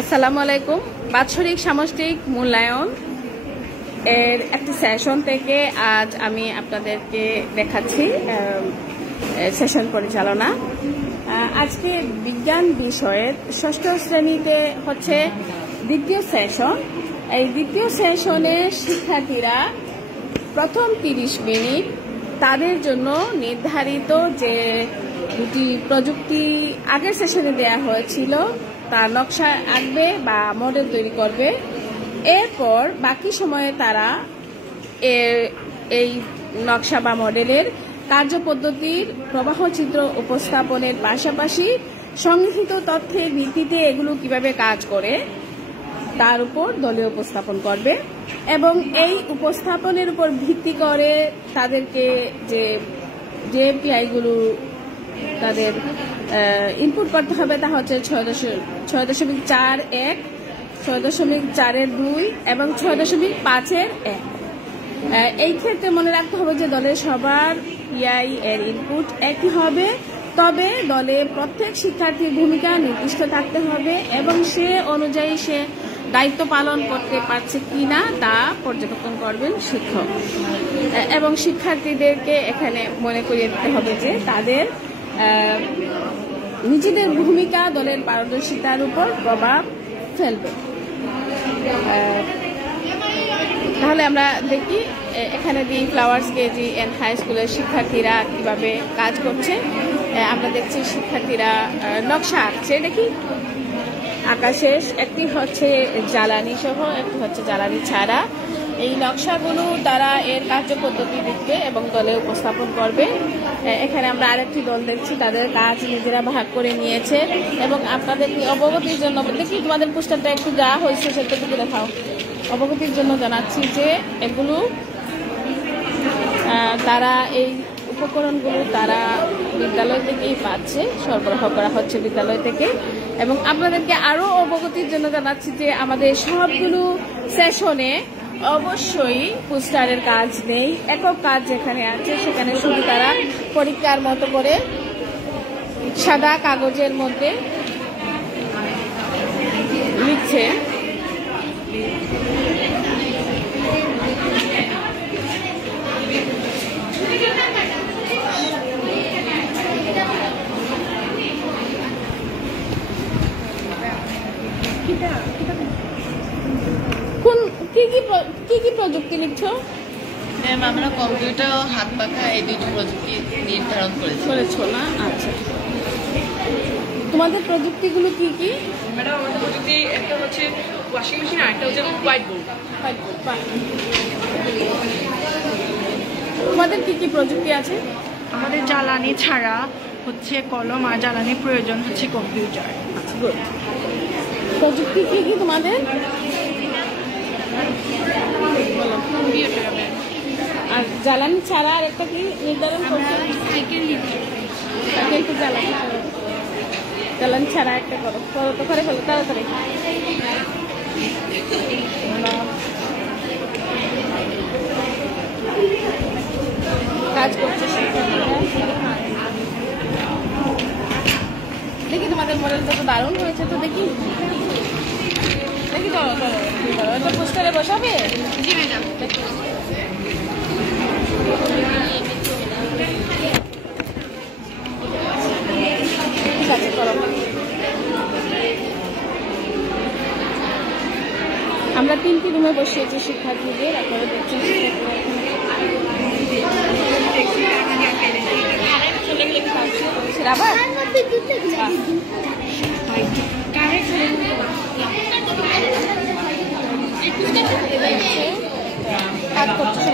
আসসালামু আলাইকুম। বাৎসরিক সামষ্টিক মূল্যায়ন এর একটি সেশন থেকে আজ আমি আপনাদেরকে দেখাচ্ছি সেশন পরিচালনা। আজকে বিজ্ঞান বিষয়ের ষষ্ঠ শ্রেণীতে হচ্ছে দ্বিতীয় সেশন। এই দ্বিতীয় সেশনে শিক্ষার্থীরা প্রথম 30 মিনিট তাদের জন্য নির্ধারিত যে দুটি প্রযুক্তি আগের সেশনে দেয়া হয়েছিল তার নকশা আঁকবে বা মডেল তৈরি করবে। এরপর বাকি সময়ে তারা এই নকশা বা মডেলের কার্যপদ্ধতির প্রবাহ চিত্র উপস্থাপনের পাশাপাশি সংগৃহীত তথ্যের ভিত্তিতে এগুলো কিভাবে কাজ করে তার উপর দলীয় উপস্থাপন করবে এবং এই উপস্থাপনের উপর ভিত্তি করে তাদেরকে যে এপিআইগুলো তাদের ইনপুট করতে হবে তা হচ্ছে 6.4.1, 6.4.2 এবং 6.5.1। এই ক্ষেত্রে মনে রাখতে হবে যে দলের সবার পিআই এর ইনপুট একই হবে, তবে দলে প্রত্যেক শিক্ষার্থীর ভূমিকা নির্দিষ্ট থাকতে হবে এবং সে অনুযায়ী সে দায়িত্ব পালন করতে পারছে কিনা তা পর্যবেক্ষণ করবেন শিক্ষক। এবং শিক্ষার্থীদেরকে এখানে মনে করিয়ে দিতে হবে যে তাদের নিজেদের ভূমিকা দলের পারদর্শিতার উপর প্রভাব ফেলবে। তাহলে আমরা দেখি এখানে দি ফ্লাওয়ার্স কেজি এন্ড হাই স্কুলের শিক্ষার্থীরা কিভাবে কাজ করছে। আমরা দেখছি শিক্ষার্থীরা নকশা আঁকছে। দেখি আঁকা শেষ। একটি হচ্ছে জ্বালানি সহ, একটি হচ্ছে জ্বালানি ছাড়া। এই নকশাগুলো তারা এর কার্যপদ্ধতি দেখবে এবং দলে উপস্থাপন করবে। এখানে আমরা আরেকটি দল দেখছি, তাদের কাজ নিজেরা ভাগ করে নিয়েছে এবং আপনাদের অবগতির জন্য দেখি তোমাদের পোস্টারটা একটু যা হয়েছে সেটা একটু দেখাও। অবগতির জন্য জানাচ্ছি যে এগুলো তারা এই উপকরণগুলো তারা বিদ্যালয় থেকেই পাচ্ছে, সরবরাহ করা হচ্ছে বিদ্যালয় থেকে। এবং আপনাদেরকে আরো অবগতির জন্য জানাচ্ছি যে আমাদের সবগুলো সেশনে অবশ্যই পোস্টারের কাজ নেই। একক কাজ যেখানে আছে সেখানে শুধু তারা পরীক্ষার মতো করে সাদা কাগজের মধ্যে লিখছে। কি কি প্রযুক্তি লিখছো? আমরা কম্পিউটার ও হাত পাখা এই দুটো প্রযুক্তি নির্ধারণ করেছো না? আচ্ছা, তোমাদের প্রযুক্তিগুলো কি কি? ম্যাডাম আমাদের প্রযুক্তি একটা হচ্ছে ওয়াশিং মেশিন আর একটা হচ্ছে হোয়াইট বোর্ড। তোমাদের কি কি প্রযুক্তি আছে? আমাদের জ্বালানি ছাড়া হচ্ছে কলম আর জ্বালানির প্রয়োজন হচ্ছে কম্পিউটার। প্রযুক্তি কি কি তোমাদের? আর জ্বালানি ছাড়া আর একটা কি নির্ধারণ করছো? সাইকেল জ্বালানি ছাড়া একটা করো তো করে ফেলো তাড়াতাড়ি। কাজ করছে দেখি তোমাদের মডেলটা তো দারুণ হয়েছে। তো দেখি এটা পোস্টারে বসাবে? জি ম্যাডাম। ঠিক আছে, করো। আমরা 3টি রুমে বসিয়েছি শিক্ষার্থীদের। আপনারা দেখছেন আবার কাজ করছে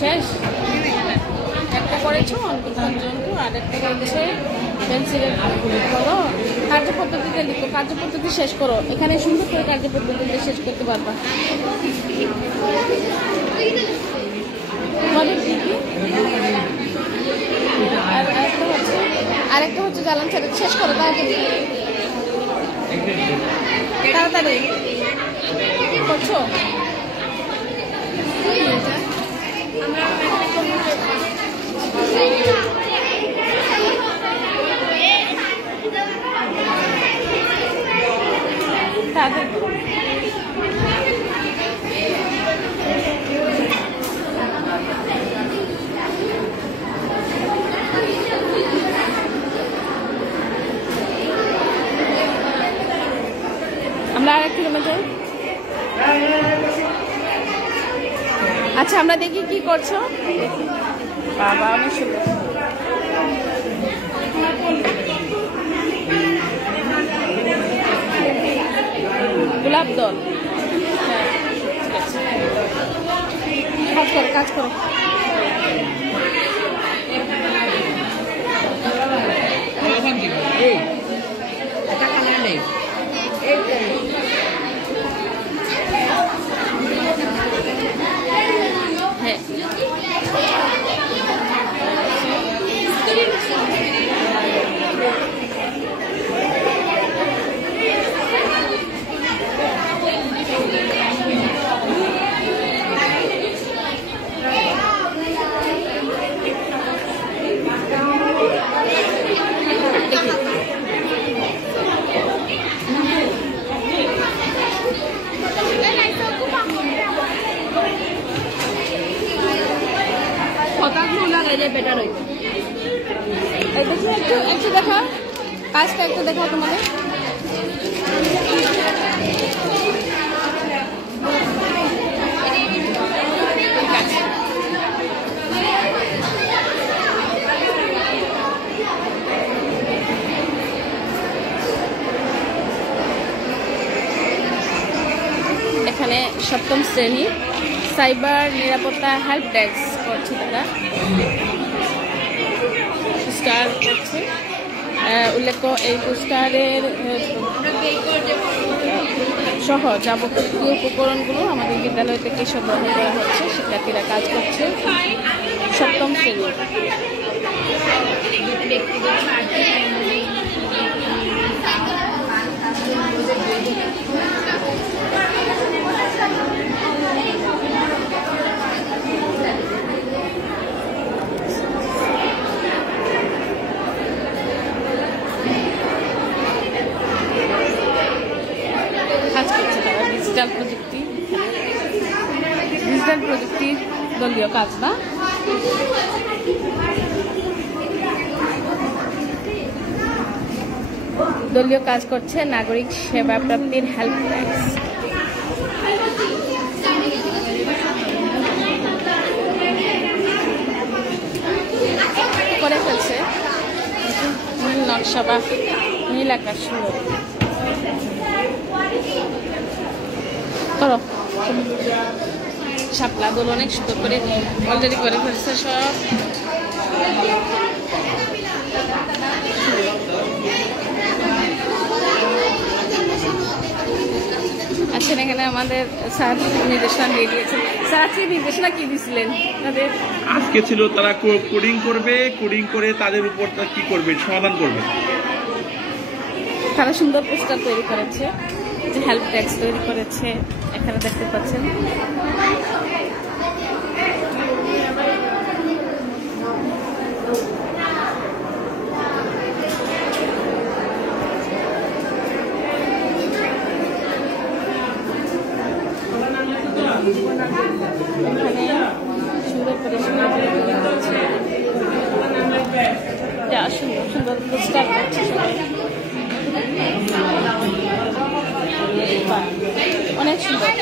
শেষ। একটা করেছো অঙ্কন জন্তু, আর একটা হচ্ছে পেন্সিলের করো। কার্যপদ্ধতিতে লিখো, কার্যপদ্ধতি শেষ করো। এখানে সুন্দর করে কার্যপদ্ধতিতে শেষ করতে পারবা। তোমাদের কি কি? আরেকটা হচ্ছে জ্বালান ছাড়া। শেষ করো তাড়াতাড়ি করছো। আমরা আমরা দেখি কি করছো। বাবা অনেক সুন্দর। গোলাপ দল, কাজ করো কাজ করো। একটু দেখা কাজটা, একটু দেখা তোমাদের। এখানে সপ্তম শ্রেণী সাইবার নিরাপত্তা হেল্প ডেস্ক করছে তারা, পুরস্কার করছে। উল্লেখ্য এই পুরস্কারের সহ যাবতীয় উপকরণগুলো আমাদের বিদ্যালয় থেকে সরবরাহ করা হচ্ছে। শিক্ষার্থীরা কাজ করছে সপ্তম শ্রেণী। ডিজিটাল প্রযুক্তির দলীয় কাজ না, দলীয় কাজ করছে নাগরিক সেবা প্রাপ্তির হেল্প ডেস্ক। করে ফেলছে নীল নকশা বা নীল আকাশ সুন্দর করো। শাপলা দোল অনেক সুন্দর করে অলরেডি করে ফেলছে সব। আচ্ছা, এখানে আমাদের স্যার নির্দেশনা দিয়ে দিয়েছেন। স্যার আজকে নির্দেশনা কি দিয়েছিলেন? আজকে ছিল তারা কোডিং করবে, কোডিং করে তাদের উপর কি করবে, সমাধান করবে। তারা সুন্দর পোস্টার তৈরি করেছে, যে হেল্প ডেস্ক তৈরি করেছে, এখানে দেখতে পাচ্ছেন। এখানে সুন্দর করে সুন্দর সুন্দর পোস্টার করছে সবাই, অনেক সুন্দর।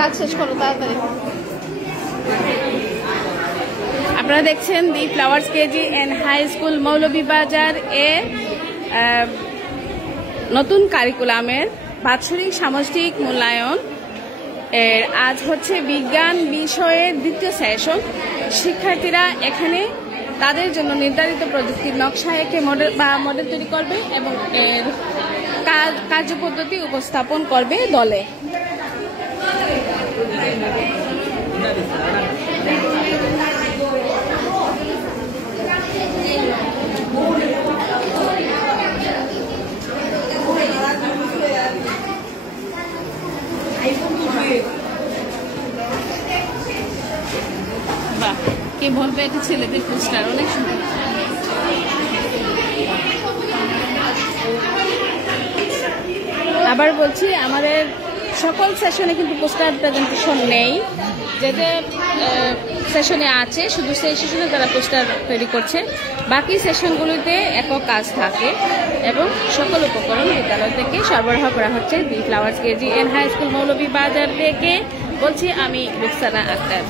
কাজ শেষ করো তাড়াতাড়ি। আপনারা দেখছেন the flowers KG and high school Moulvibazar এ নতুন কারিকুলামের বাৎসরিক সামষ্টিক মূল্যায়ন আজ হচ্ছে বিজ্ঞান বিষয়ের দ্বিতীয় সেশন। শিক্ষার্থীরা এখানে তাদের জন্য নির্ধারিত প্রযুক্তির নকশা এঁকে মডেল তৈরি করবে এবং এর কার্যপদ্ধতি উপস্থাপন করবে দলে। বাহ, কে বলবে এটা ছেলেদের পোস্টার, অনেক সুন্দর। আবার বলছি, আমাদের সকল সেশনে কিন্তু পোস্টার প্রেজেন্টেশন নেই। যে যে সেশনে আছে শুধু সেই সেশনে তারা পোস্টার তৈরি করছে, বাকি সেশনগুলিতে একক কাজ থাকে এবং সকল উপকরণ বিদ্যালয় থেকে সরবরাহ করা হচ্ছে। B flowers KG and high school, Moulvibazar থেকে বলছি আমি রুকসানা আক্তার।